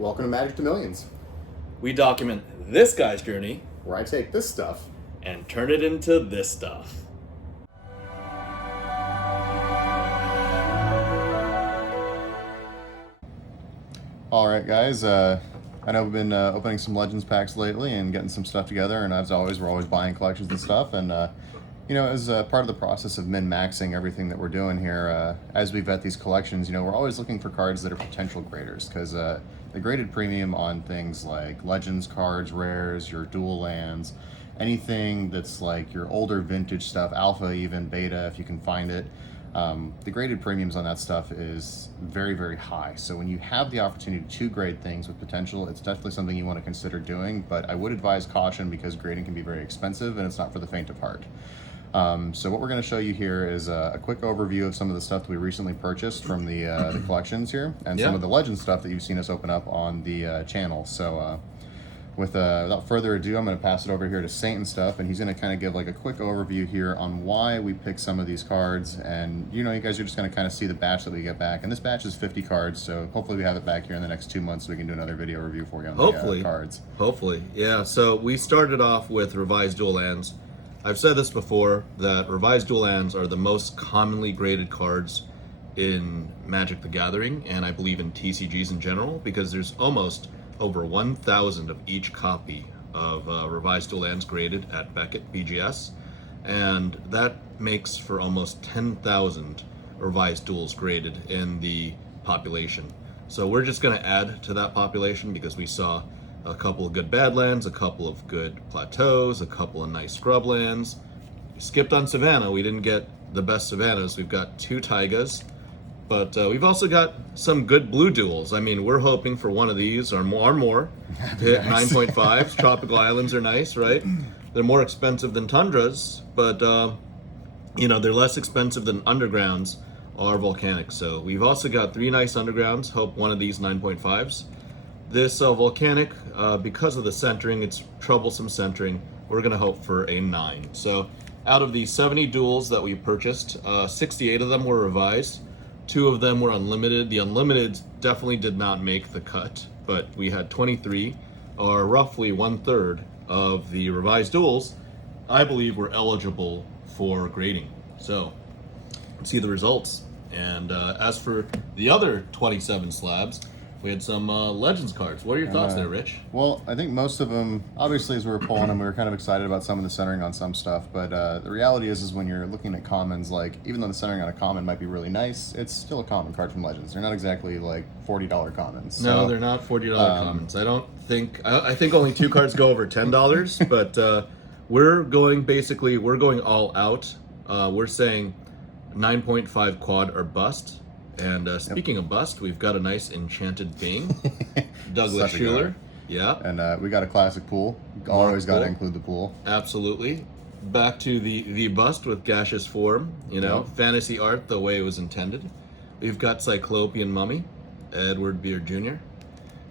Welcome to Magic to Millions, We document this guy's journey where I take this stuff. and turn it into this stuff. Alright guys, I know we've been opening some Legends packs lately and getting some stuff together, and as always, we're always buying collections and stuff, and you know, as part of the process of min-maxing everything that we're doing here, as we vet these collections, you know, we're always looking for cards that are potential graders, because the graded premium on things like Legends cards, rares, your dual lands, anything that's like your older vintage stuff, alpha, even beta, if you can find it, the graded premiums on that stuff is very, very high. So when you have the opportunity to grade things with potential, it's definitely something you want to consider doing, but I would advise caution because grading can be very expensive and it's not for the faint of heart. So what we're going to show you here is a quick overview of some of the stuff that we recently purchased from the collections here, and some of the Legend stuff that you've seen us open up on the channel. So without further ado, I'm going to pass it over here to Saint and stuff, and he's going to kind of give like a quick overview here on why we picked some of these cards. And you know, you guys are just going to kind of see the batch that we get back, and this batch is 50 cards, so hopefully we have it back here in the next 2 months so we can do another video review for you on the cards. Hopefully, yeah. So we started off with revised dual lands. I've said this before, that revised dual lands are the most commonly graded cards in Magic the Gathering, and I believe in TCGs in general, because there's almost over 1,000 of each copy of revised dual lands graded at Beckett BGS, and that makes for almost 10,000 revised duels graded in the population. So we're just going to add to that population because we saw a couple of good Badlands, a couple of good Plateaus, a couple of nice Scrub lands. We skipped on Savannah. We didn't get the best Savannahs. We've got 2 Taigas, but we've also got some good blue duels. I mean, we're hoping for one of these or more to hit nice. 9.5s. Tropical Islands are nice, right? They're more expensive than Tundras, but you know, they're less expensive than Undergrounds or Volcanic. So we've also got 3 nice Undergrounds. Hope one of these 9.5s. This Volcanic, because of the centering, it's troublesome centering, we're going to hope for a 9. So out of the 70 duels that we purchased, 68 of them were revised. 2 of them were unlimited. The unlimited definitely did not make the cut, but we had 23, or roughly 1/3 of the revised duels, I believe, were eligible for grading. So let's see the results. And as for the other 27 slabs, we had some Legends cards. What are your thoughts there, Rich? Well, I think most of them, obviously as we were pulling them, we were kind of excited about some of the centering on some stuff, but the reality is when you're looking at commons, like, even though the centering on a common might be really nice, it's still a common card from Legends. They're not exactly like $40 commons. So, no, they're not $40 commons. I don't think, I think only 2 cards go over $10, but we're going all out. We're saying 9.5 quad or bust. And speaking of bust, we've got a nice Enchanted Being, Douglas Schuler. Yeah. And we got a classic pool. Always got to include the pool. Absolutely. Back to the bust with gaseous form, you know, fantasy art the way it was intended. We've got Cyclopean Mummy, Edouard Beard Jr.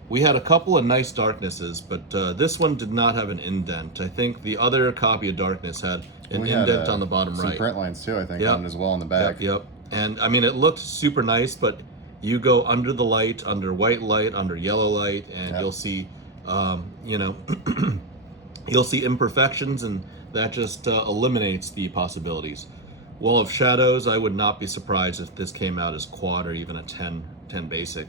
We had a couple of nice Darknesses, but this one did not have an indent. I think the other copy of Darkness had an indent on the bottom right. Some print lines too, I think, on it as well on the back. Yep. And I mean, it looked super nice, but you go under the light, under white light, under yellow light, and you'll see, you know, you'll see imperfections, and that just eliminates the possibilities. Wall of Shadows, I would not be surprised if this came out as quad or even a 10 basic.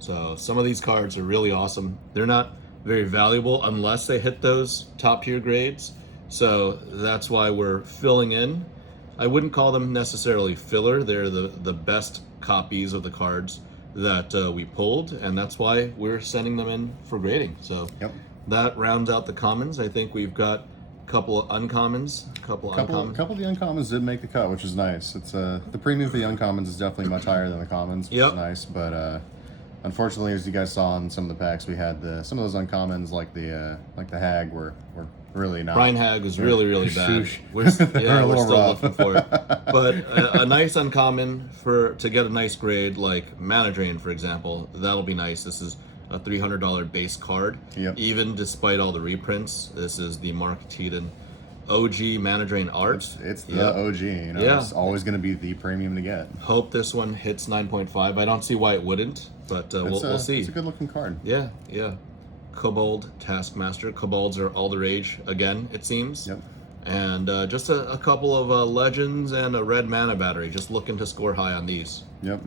So some of these cards are really awesome. They're not very valuable unless they hit those top tier grades. So that's why we're filling in. I wouldn't call them necessarily filler. They're the best copies of the cards that we pulled, and that's why we're sending them in for grading. So that rounds out the commons. I think we've got a couple of uncommons, a couple of the uncommons did make the cut, which is nice. It's the premium for the uncommons is definitely much higher than the commons, which is nice. But unfortunately, as you guys saw in some of the packs, we had some of those uncommons, like the Hag, were really not. Brian Hag was really bad. We're still looking for it. But a nice uncommon to get a nice grade, like Mana Drain, for example, that'll be nice. This is a $300 base card. Even despite all the reprints, this is the Mark Teton OG Mana Drain art. It's the OG, you know, it's always going to be the premium to get. Hope this one hits 9.5. I don't see why it wouldn't. but we'll see. It's a good looking card. Yeah, yeah. Kobold Taskmaster. Kobolds are all the rage again, it seems. Yep. And just a couple of legends and a red mana battery. Just looking to score high on these. Yep.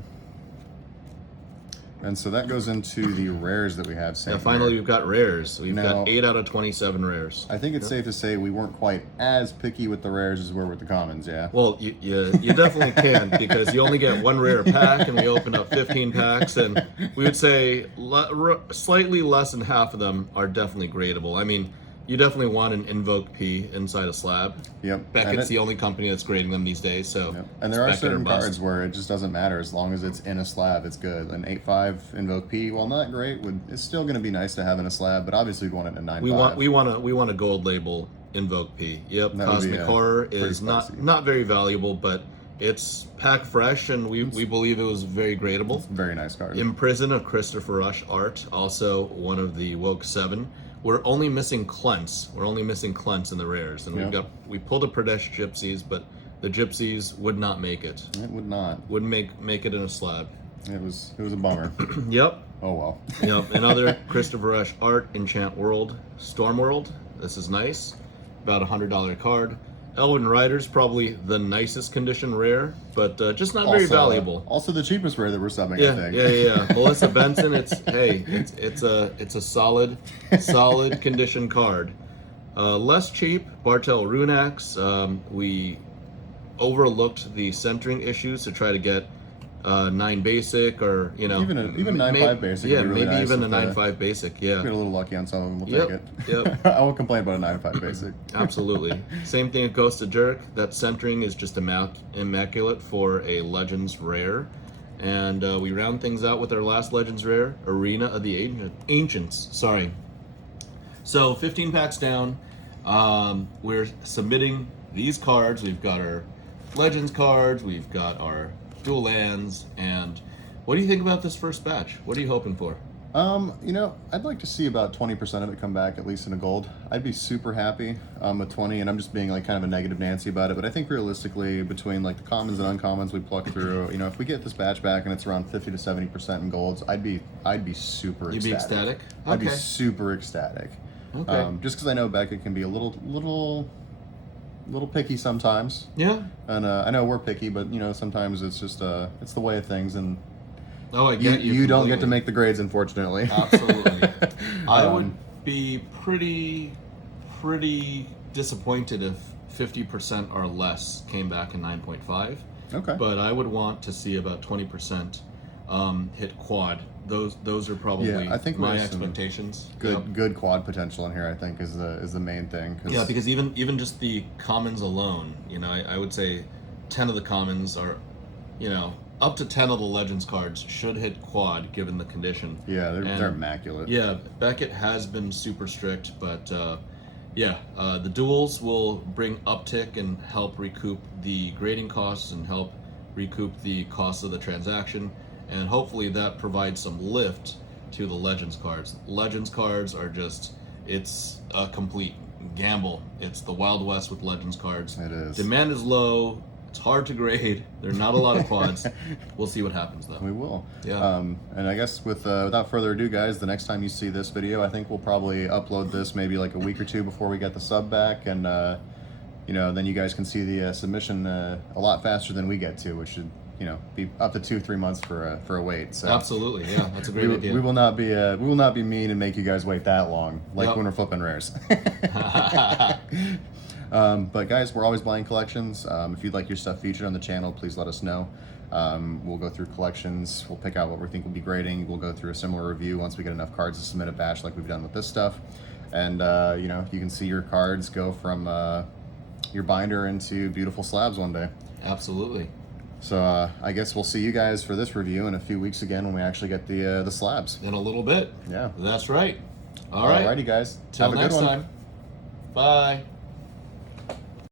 And so that goes into the rares that we have. Yeah, finally we've got rares. We've Now, got 8 out of 27 rares. I think it's safe to say we weren't quite as picky with the rares as we were with the commons, yeah? Well, you definitely can, because you only get 1 rare pack, and we opened up 15 packs, and we would say slightly less than half of them are definitely gradable. I mean, you definitely want an Invoke P inside a slab. Yep. Beckett's the only company that's grading them these days, so. Yep. And there are Beckett or certain bust. cards where it just doesn't matter as long as it's in a slab, it's good. An 8/5 Invoke P, while not great, it's still going to be nice to have in a slab, but obviously we want it in a 9/5. We want a gold label Invoke P. Yep. That would be Cosmic Horror pretty is spicy. not very valuable, but it's pack fresh, and we believe it was very gradable. Very nice card. Imprison of Christopher Rush art, also one of the Woke 7. We're only missing Clents. We're only missing Clents in the rares, and Yep. we pulled a Pradesh Gypsies, but the Gypsies would not make it. It would not. Wouldn't make it in a slab. It was a bummer. Yep. Oh well. Yep. Another Christopher Rush art, Enchant World, Storm World. This is nice. About $100 card. Elven Rider's probably the nicest condition rare, but just not very valuable. Also the cheapest rare that we're subbing, Yeah, I think. yeah. Melissa Benson. It's a solid condition card. Less cheap. Bartel Runax. We overlooked the centering issues to try to get 9 basic, or Even 9/5 basic Yeah, would be really maybe nice even a if, 9/5 basic. Yeah. Get a little lucky on some of them, we'll Yep, take it. yep. I won't complain about a 9/5 basic. Absolutely. Same thing with Ghost of Jerk. That centering is just immaculate for a Legends rare. And we round things out with our last Legends rare, Arena of the Ancients. Sorry. So 15 packs down. We're submitting these cards. We've got our Legends cards. We've got our dual lands. And what do you think about this first batch? What are you hoping for? I'd like to see about 20% of it come back, at least in a gold. I'd be super happy with 20, and I'm just being like kind of a negative Nancy about it. But I think realistically, between like the commons and uncommons we pluck through, if we get this batch back and it's around 50 to 70% in golds, I'd be super ecstatic. You'd be ecstatic? I'd be Okay. super ecstatic. Okay. Just because I know Beckett can be a little picky sometimes. Yeah. And I know we're picky, but sometimes it's just it's the way of things, and Oh, I get you. you don't get to completely. make the grades, unfortunately. Absolutely. I would be pretty disappointed if 50% or less came back in 9.5. Okay. But I would want to see about 20% hit quad. Those are probably I think we my have some expectations. Good quad potential in here, I think, is the main thing. Yeah, because even just the commons alone, I would say 10 of the commons are, up to 10 of the Legends cards should hit quad given the condition. Yeah, they're immaculate. Yeah, Beckett has been super strict, but the duels will bring uptick and help recoup the grading costs and help recoup the cost of the transaction, and hopefully that provides some lift to the Legends cards. Legends cards are it's a complete gamble. It's the Wild West with Legends cards. It is. Demand is low. It's hard to grade. There are not a lot of quads. We'll see what happens though. We will. Yeah. And I guess without further ado, guys, the next time you see this video, I think we'll probably upload this maybe like a week or two before we get the sub back, and then you guys can see the submission a lot faster than we get to, which should be up to 2-3 months for a wait. So Absolutely, yeah, that's a great idea. we will not be mean and make you guys wait that long, like Yep. when we're flipping rares. But guys, we're always buying collections. If you'd like your stuff featured on the channel, please let us know. We'll go through collections. We'll pick out what we think will be grading. We'll go through a similar review once we get enough cards to submit a batch like we've done with this stuff. And you can see your cards go from your binder into beautiful slabs one day. Absolutely. So I guess we'll see you guys for this review in a few weeks again when we actually get the slabs. In a little bit. Yeah. That's right. All right. Alrighty, guys. Till Have a next good one. time. Bye.